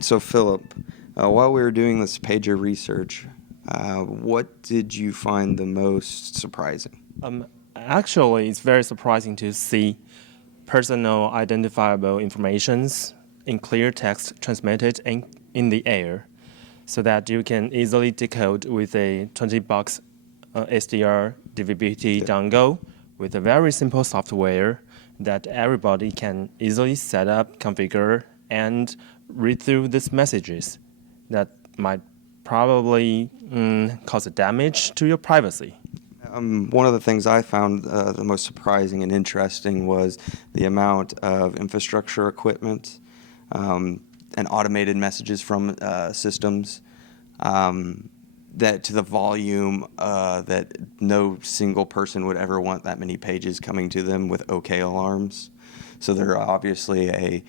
So, Philip, while we were doing this pager research, what did you find the most surprising? Actually, it's very surprising to see personal identifiable informations in clear text transmitted in the air so that you can easily decode with a 20 bucks SDR DVB-T Yeah. dongle with a very simple software that everybody can easily set up, configure, and read through these messages that might probably cause damage to your privacy. One of the things I found the most surprising and interesting was the amount of infrastructure equipment and automated messages from systems that to the volume that no single person would ever want that many pages coming to them with OK alarms. So they're obviously a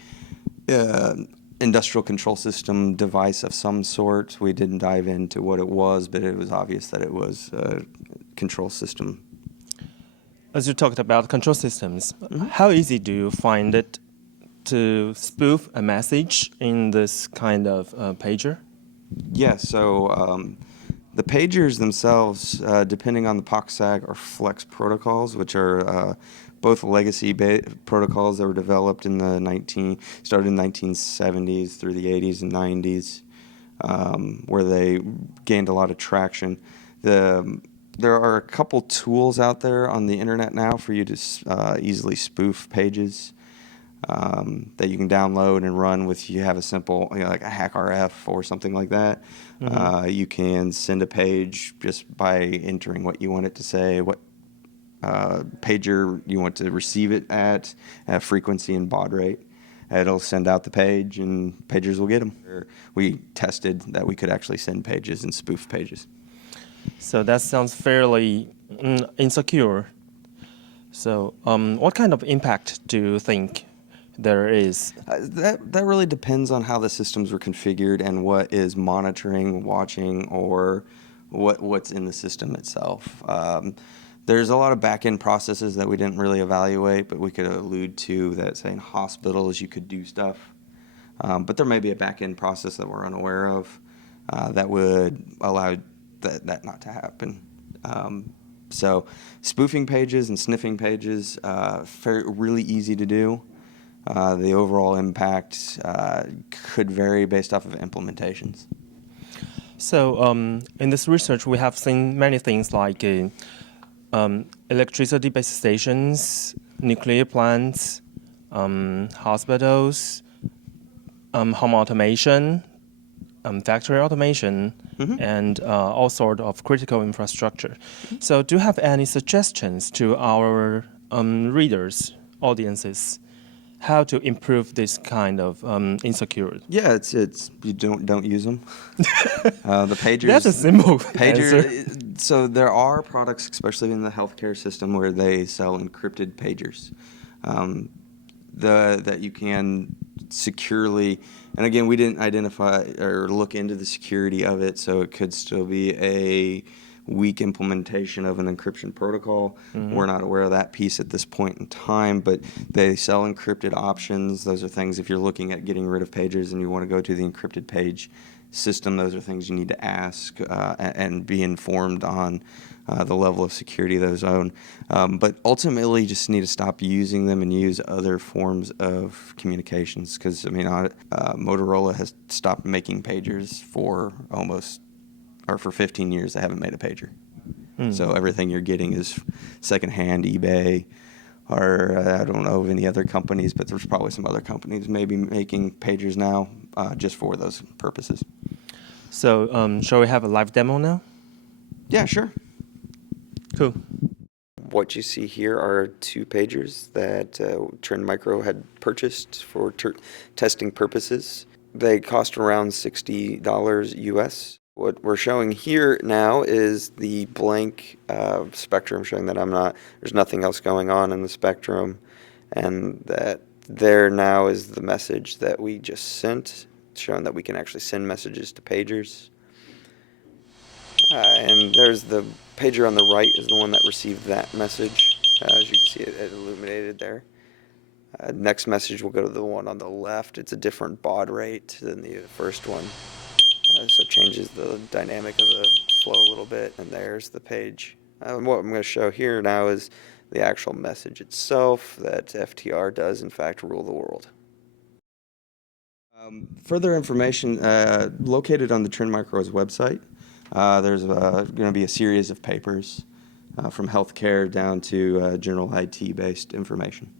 industrial control system device of some sort. We didn't dive into what it was, but it was obvious that it was a control system. As you talked about control systems, how easy do you find it to spoof a message in this kind of pager? Yeah, so the pagers themselves, depending on the POCSAG or Flex protocols, which are both legacy protocols that were developed in the 1970s through the 80s and 90s, where they gained a lot of traction. There are a couple tools out there on the internet now for you to easily spoof pages that you can download and run with. You have a simple, like a HackRF or something like that. You can send a page just by entering what you want it to say, what pager you want to receive it at frequency and baud rate. It'll send out the page, and pagers will get them. We tested that we could actually send pages and spoof pages. So that sounds fairly insecure. So what kind of impact do you think there is? That really depends on how the systems were configured and what is monitoring, watching, or what's in the system itself. There's a lot of back-end processes that we didn't really evaluate, but we could allude to that, say, in hospitals you could do stuff. But there may be a back-end process that we're unaware of that would allow that not to happen. So spoofing pages and sniffing pages, really easy to do. The overall impact could vary based off of implementations. So in this research, we have seen many things like electricity-based stations, nuclear plants, hospitals, home automation, factory automation, and all sort of critical infrastructure. So do you have any suggestions to our readers, audiences, how to improve this kind of insecurity? Yeah, it's you don't use them. The pagers. That's a simple pager. answer. So there are products, especially in the healthcare system, where they sell encrypted pagers. That you can securely, and again, we didn't identify or look into the security of it, so it could still be a weak implementation of an encryption protocol. We're not aware of that piece at this point in time, but they sell encrypted options. Those are things, if you're looking at getting rid of pagers and you want to go to the encrypted page system, those are things you need to ask and be informed on the level of security of those own. But ultimately, you just need to stop using them and use other forms of communications, because, I mean, Motorola has stopped making pagers for for 15 years. They haven't made a pager. So everything you're getting is secondhand, eBay, or I don't know of any other companies, but there's probably some other companies maybe making pagers now just for those purposes. So shall we have a live demo now? Yeah, sure. Cool. What you see here are two pagers that Trend Micro had purchased for testing purposes. They cost around $60 US. What we're showing here now is the blank spectrum, showing that there's nothing else going on in the spectrum, and that there now is the message that we just sent, showing that we can actually send messages to pagers. And there's the pager on the right is the one that received that message. As you can see, it illuminated there. Next message will go to the one on the left. It's a different baud rate than the first one. So it changes the dynamic of the flow a little bit. And there's the page. What I'm going to show here now is the actual message itself, that FTR does in fact rule the world. Further information located on the Trend Micro's website. There's going to be a series of papers from healthcare down to general IT-based information.